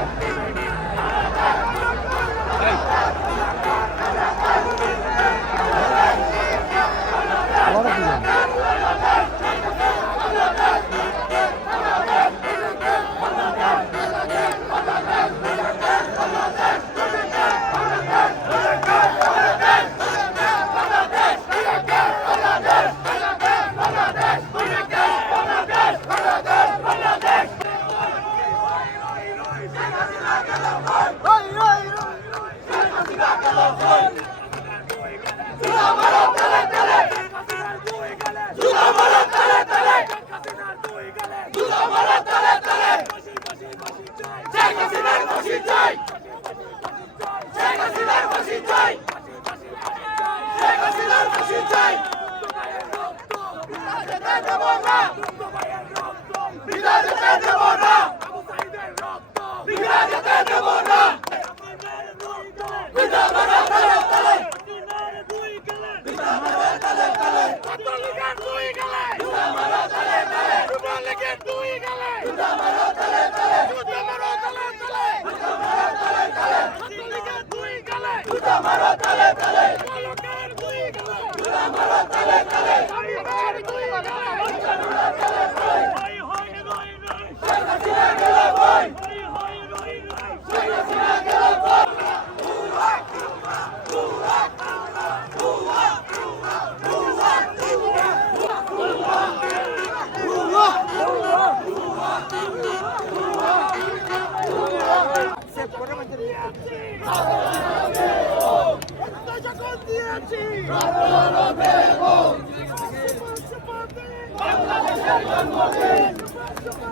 了。মারো তালে তালে মারো তালে তালে যখন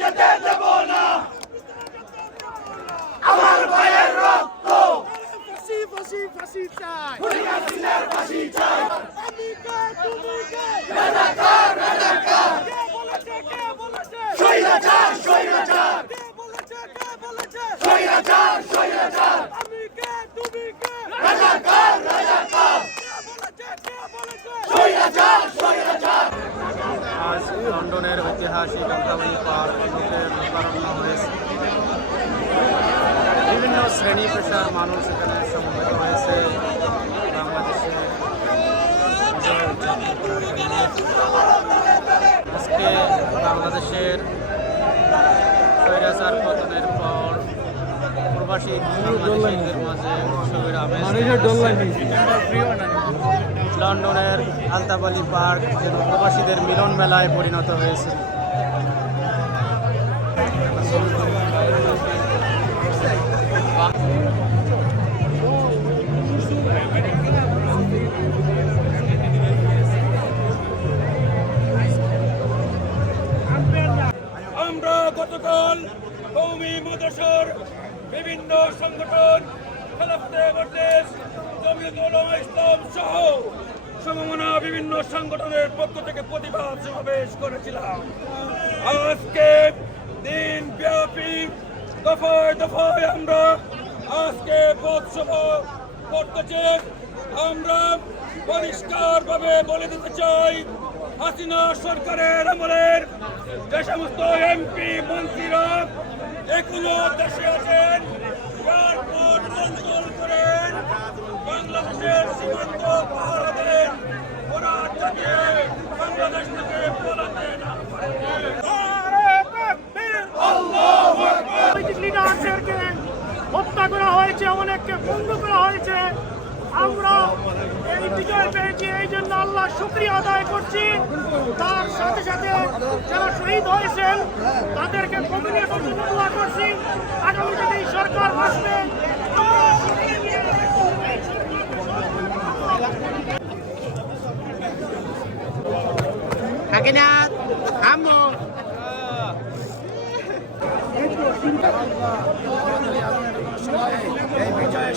যেতে দেব না। আমার পায়ের রক্ত। ফাঁসি ফাঁসি ফাঁসি চাই। ফাঁসি চাই আমি কে তুমি কে রাজাকার রাজাকার কে বলেছে কে বলেছে সৈরাচার সৈরাচার কে বলেছে কে বলেছে সৈরাচার সৈরাচার আমি কে তুমি কে রাজাকার রাজাকার কে বলেছে কে বলেছে সৈরাচার সৈরাচার আজ লন্ডনের ঐতিহাসিক আলতাবাড়ি পার্ক হতে লোকারণ্য হয়েছে বিভিন্ন শ্রেণি পেশার মানুষ এখানে সমবেত হয়েছে বাংলাদেশে বিজয় উদযাপন করার জন্য। আজকে বাংলাদেশের স্বৈরাচার পতনের পর প্রবাসী বাংলাদেশিদের মাঝে উৎসবের আমেজ লন্ডনের আলতাবালি পার্ক যেন প্রবাসীদের মিলন মেলায় পরিণত হয়েছে। আমরা গতকাল কৌমি মদসর বিভিন্ন সংগঠন খেলাফতে ইসলাম সহ সমমনা বিভিন্ন সংগঠনের পক্ষ থেকে প্রতিবাদ সমাবেশ করেছিলাম। আজকে দিন ব্যাপী, দফায় দফায় আমরা আজকে পথসভা করতেছে আমরা পরিষ্কারভাবে বলে দিতে চাই, হাসিনা সরকারের আমলের যে সমস্ত এমপি, মন্ত্রীরা এখনও দেশে আছেন এয়ারপোর্ট কন্ট্রোল করেন বাংলাদেশের সীমান্ত পাহারা দেন ওরা যাতে বাংলাদেশ থেকে পলাতে না পারে রাজনৈতিক লিডারদেরকে হত্যা করা হয়েছে, অনেককে বন্ধ করা হয়েছে। আমরা এই বিজয় পেয়েছি, এই জন্য আল্লাহ শুক্রিয়া আদায় করছি। তার সাথে সাথে যারা শহীদ হয়েছেন, তাদেরকে কমিউনিটি করছি। আগামী এই সরকার আসবে মিলে এই কাকিনাথ আম্মু এই বিজয়ের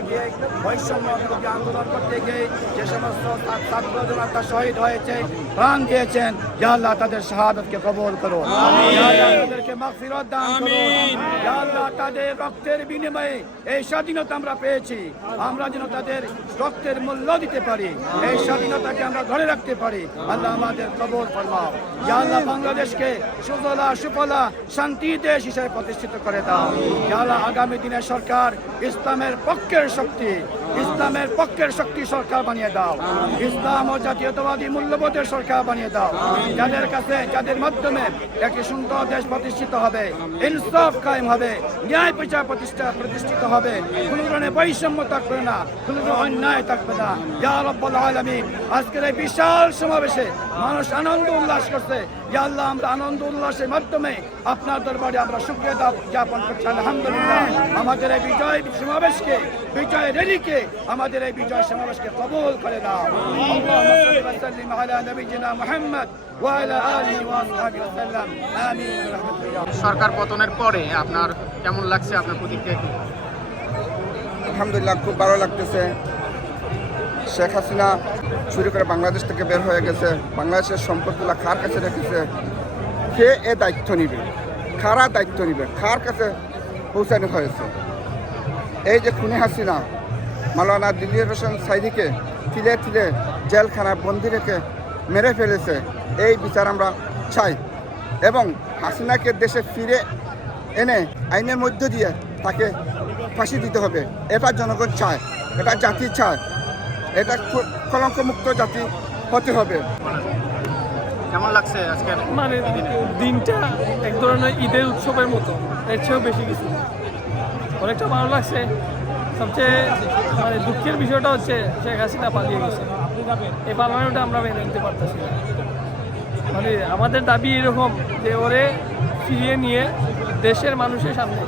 গিয়ে বৈষম্য বিরোধী আন্দোলন করতে গিয়ে যে সমস্ত ছাত্র- জনতা শহীদ হয়েছে প্রাণ দিয়েছেন ইয়া আল্লাহ তাদের শাহাদতকে কবুল করো তাদেরকে মাগফিরাত দান করো ইয়া আল্লাহ তাদের রক্তের বিনিময়ে এই স্বাধীনতা আমরা পেয়েছি। আমরা যেন তাদের রক্তের মূল্য দিতে পারি। এই স্বাধীনতাকে আমরা ধরে রাখতে পারি। আল্লাহ আমাদের কবর ফরমাও। ইয়া আল্লাহ বাংলাদেশকে সুজলা সুফলা শান্তি দেশ হিসেবে প্রতিষ্ঠিত করে দাও। ইয়া আল্লাহ আগামী দিনে সরকার ইসলামের পক্ষের শক্তি। ইসলামের পক্ষের শক্তি সরকার বানিয়ে দাও। ইসলাম ও জাতীয়তাবাদী মূল্যবোধের সরকার বানিয়ে দাও। যাদের কাছে, যাদের মাধ্যমে একটি সুন্দর দেশ প্রতিষ্ঠিত হবে, ইনসাফ কায়েম হবে, ন্যায় বিচার প্রতিষ্ঠা প্রতিষ্ঠিত হবে কোনো ধরনের বৈষম্য থাকবে না কোনো ধরনের অন্যায় থাকবে না। ইয়া রব্বুল আলামিন, আজকের এই বিশাল সমাবেশে মানুষ আনন্দ উল্লাস করছে। ইয়া আল্লাহ, আমরা আনন্দ উল্লাসের মাধ্যমে আপনার দরবারে আমরা শুক্রিয়া জ্ঞাপন করছি। আলহামদুলিল্লাহ, আমাদের এই বিজয় সমাবেশকে, বিজয় করে আমাদের এই বিজয় সমাবেশকে কবুল করে সরকার পতনের পরে আপনার কেমন লাগছে আপনার প্রতিক্রিয়া কি? আলহামদুলিল্লাহ খুব ভালো লাগতেছে। শেখ হাসিনা শুরু করে বাংলাদেশ থেকে বের হয়ে গেছে। বাংলাদেশের সম্পদগুলো কার কাছে রেখেছে? কে এ দায়িত্ব নিবে? কারা দায়িত্ব নিবে? কার কাছে পৌঁছানো হয়েছে? এই যে খুনি হাসিনা মালানা দিল্লির হোসেন সাইদিকে থিলে থিলে জেলখানায় বন্দি রেখে মেরে ফেলেছে। এই বিচার আমরা চাই এবং হাসিনাকে দেশে ফিরে এনে আইনের মধ্য দিয়ে তাকে ফাঁসি দিতে হবে। এটা জনগণ চায় এটা জাতি চায় এটা কলঙ্কমুক্ত জাতি হতে হবে। কেমন লাগছে আজকের মানে দিনটা? এক ধরনের ঈদের উৎসবের মতো এর চেয়েও বেশি কিছু অনেকটা ভালো লাগছে। সবচেয়ে মানে দুঃখের বিষয়টা হচ্ছে শেখ হাসিনা পালিয়ে গেছে। এই পালানোটা আমরা মেনে নিতে পারতেছি না। মানে আমাদের দাবি এরকম যে ওরে ফিরিয়ে নিয়ে দেশের মানুষের সামনে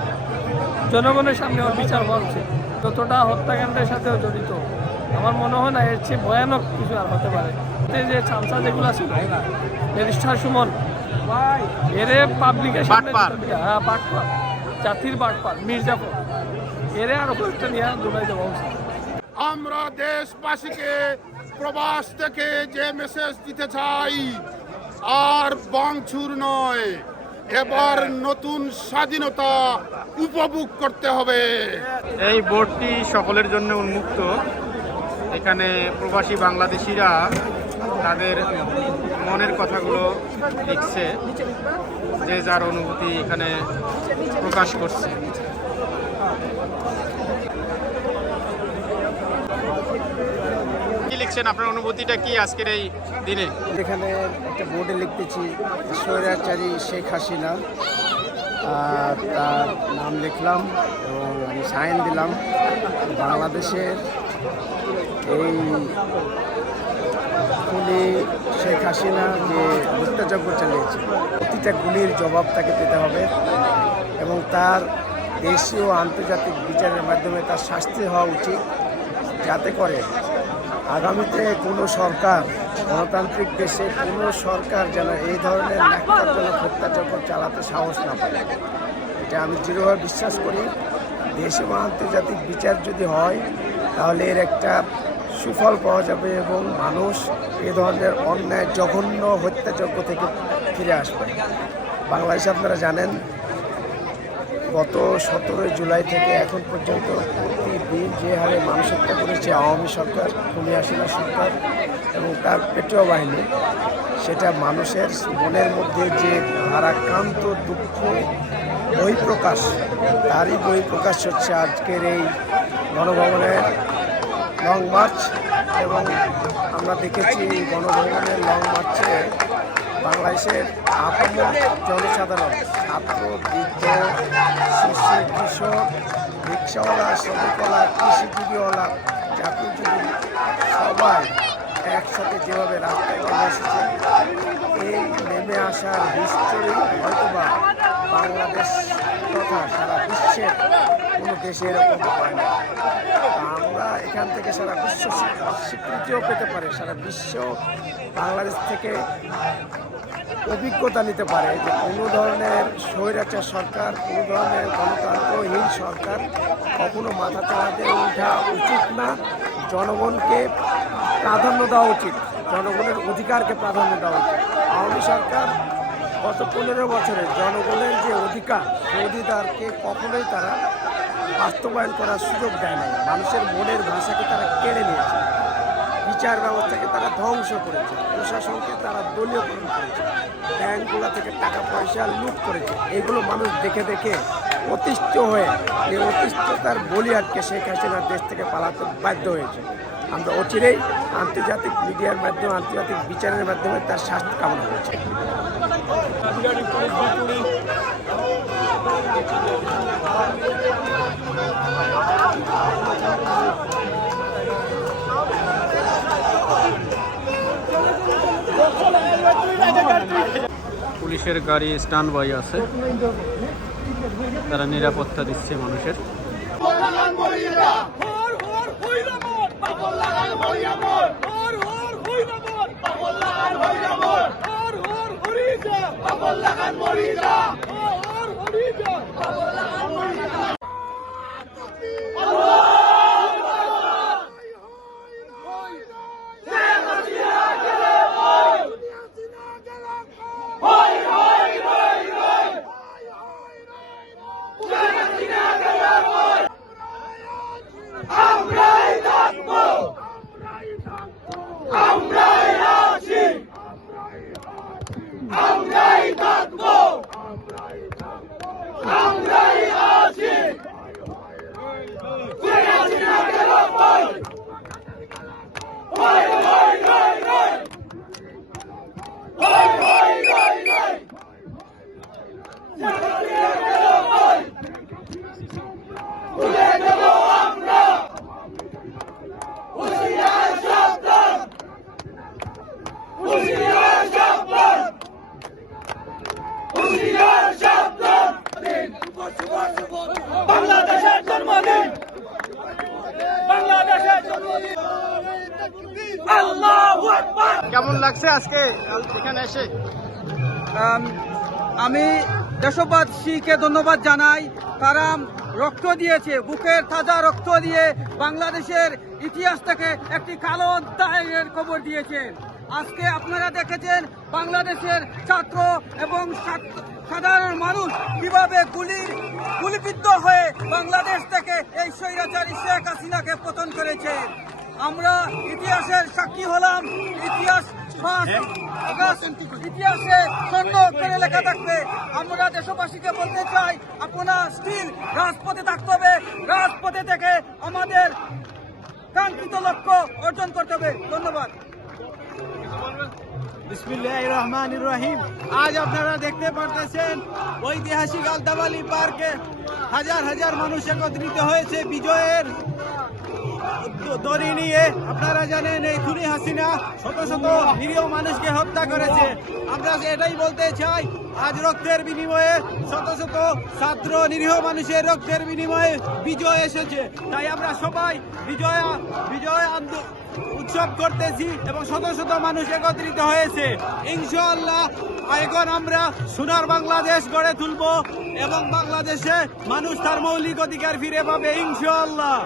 জনগণের সামনে ওর বিচার হওয়া উচিত। যতটা হত্যাকাণ্ডের সাথেও জড়িত আমার মনে হয় না এর চেয়ে ভয়ানক কিছু আর হতে পারে। যে চামচা যেগুলো ছিল ব্যারিস্টার সুমন এরে পাবলিকের সামনে। হ্যাঁ বাটপার জাতির বাটপার মির্জাফর এরে আরও কয়েকটা নিয়ে দুবাই উচিত আমরা দেশবাসীকে প্রবাস থেকে যে মেসেজ দিতে চাই আর বাংচুর নয় এবার নতুন স্বাধীনতা উপভোগ করতে হবে। এই বোর্ডটি সকলের জন্য উন্মুক্ত। এখানে প্রবাসী বাংলাদেশিরা তাদের মনের কথাগুলো লিখছে যে যার অনুভূতি এখানে প্রকাশ করছে। লিখছেন আপনার অনুভূতিটা কি আজকের এই দিনে? এখানে একটা বোর্ডে লিখতেছি, স্বৈরাচারী শেখ হাসিনা। তার নাম লিখলাম এবং আমি সাইন দিলাম। বাংলাদেশের এই গুলি শেখ হাসিনা যে হত্যাযজ্ঞ চালিয়েছে, প্রতিটা গুলির জবাব তাকে পেতে হবে এবং তার দেশীয় আন্তর্জাতিক বিচারের মাধ্যমে তার শাস্তি হওয়া উচিত যাতে করে আগামীতে কোনো সরকার, গণতান্ত্রিক দেশে কোনো সরকার যেন এই ধরনের ন্যাক্কারজনক হত্যাযজ্ঞ চালাতে সাহস না পায়। এটা আমি দৃঢ়ভাবে বিশ্বাস করি। দেশ এবং আন্তর্জাতিক বিচার যদি হয়, তাহলে এর একটা সুফল পাওয়া যাবে এবং মানুষ এ ধরনের অন্যায়, জঘন্য হত্যাযজ্ঞ থেকে ফিরে আসবে। বাংলাদেশে আপনারা জানেন, গত সতেরোই জুলাই থেকে এখন পর্যন্ত প্রতিদিন যে হারে মানুষ হত্যা করেছে আওয়ামী সরকার হাসিনা সরকার এবং তার পেট্রো বাহিনী, সেটা মানুষের মনের মধ্যে যে ভারাক্রান্ত দুঃখ বহিঃপ্রকাশ তারই বহিঃপ্রকাশ হচ্ছে আজকের এই গণভবনের লং মার্চ এবং আমরা দেখেছি গণভবনের লং মার্চে বাংলাদেশের আপামর জনসাধারণ, ছাত্র, বৃদ্ধ, শিশু, কৃষক, রিক্সাওয়ালা, শ্রমিকওয়ালা, কৃষিজীবীওয়ালা চাকরিজীবী সবাই একসাথে যেভাবে রাস্তায় নেমে এসেছে, এই নেমে আসার হিস্টোরি হয়তোবা বাংলাদেশ তথা সারা বিশ্বের কোনো দেশে এরকম হয় না। আমরা এখান থেকে সারা বিশ্ব স্বীকৃতিও পেতে পারে, সারা বিশ্ব বাংলাদেশ থেকে অভিজ্ঞতা নিতে পারে যে কোনো ধরনের স্বৈরাচার সরকার, কোনো ধরনের গণতন্ত্রহীন সরকার কখনো মাথা চালাতে ওঠা উচিত না। জনগণকে প্রাধান্য দেওয়া উচিত। জনগণের অধিকারকে প্রাধান্য দেওয়া উচিত। আওয়ামী সরকার গত পনেরো বছরে জনগণের যে অধিকার সেই অধিকারকে কখনোই তারা বাস্তবায়ন করার সুযোগ দেয় না মানুষের মনের ভাষাকে তারা কেড়ে নিয়েছে। বিচার ব্যবস্থাকে তারা ধ্বংস করেছে। প্রশাসনকে তারা দলীয়করণ করেছে। ব্যাংকগুলো থেকে টাকা, পয়সা লুট করেছে। এগুলো মানুষ দেখে দেখে অতিষ্ঠ হয়ে এই অতিষ্ঠতার বলি আটকে শেখ হাসিনা দেশ থেকে পালাতে বাধ্য হয়েছে। আমরা অচিরেই আন্তর্জাতিক মিডিয়ার মাধ্যমে, আন্তর্জাতিক বিচারের মাধ্যমে তার শাস্তি কামনা করছি। পুলিশের গাড়ি স্ট্যান্ড বাই আছে। তারা নিরাপত্তা দিচ্ছে মানুষের হর হর হইরামর পাগল লাগান হইরামর হর হর হইরামর পাগল লাগান হইরামর হর হর হরিজা পাগল লাগান মরিজা হর হর হরিজা পাগল লাগান মরিজা বাংলাদেশের জন্মদিন বাংলাদেশের জন্মদিন আল্লাহু আকবার কেমন লাগছে আজকে এখানে এসে আম, দেশবাসীকে ধন্যবাদ জানাই। তারা রক্ত দিয়েছে বুকের তাজা রক্ত দিয়ে বাংলাদেশের ইতিহাস থেকে একটি কালো অধ্যায়ের খবর দিয়েছেন আজকে আপনারা দেখেছেন বাংলাদেশের ছাত্র এবং সাধারণ মানুষ কীভাবে গুলি গুলিবিদ্ধ হয়ে বাংলাদেশ থেকে এই স্বৈরাচারী শেখ হাসিনাকে পতন করেছে। আমরা ইতিহাসের সাক্ষী হলাম ইতিহাস ইতিহাসে স্বর্ণ অক্ষরে লেখা থাকবে। আমরা দেশবাসীকে বলতে চাই, আপনারা স্টিল রাজপথে থাকতে হবে। রাজপথে থেকে আমাদের কাঙ্ক্ষিত লক্ষ্য অর্জন করতে হবে। ধন্যবাদ। রহমান রহিম আজ আপনারা দেখতে পারতেছেন, ঐতিহাসিক আলতাবালি পার্কে হাজার হাজার মানুষ একত্রিত হয়েছে বিজয়ের। দড়ি নিয়ে আপনারা জানেন এই খুনি হাসিনা শত শত নিরীহ মানুষকে হত্যা করেছে। আমরা এটাই বলতে চাই, আজ রক্তের বিনিময়ে শত শত ছাত্র নিরীহ মানুষের রক্তের বিনিময়ে বিজয় এসেছে। তাই আমরা সবাই বিজয়া, বিজয় উৎসব করতেছি এবং শত শত মানুষ একত্রিত হয়েছে। ইনশাআল্লাহ, এখন আমরা সোনার বাংলাদেশ গড়ে তুলব এবং বাংলাদেশে মানুষ তার মৌলিক অধিকার ফিরে পাবে, ইনশাআল্লাহ।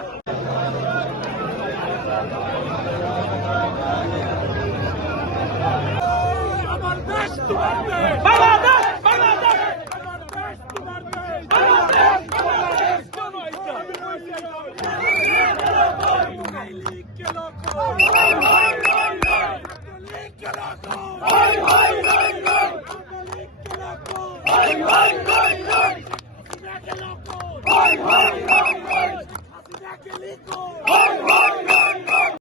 বাংলাদেশ বাংলাদেশ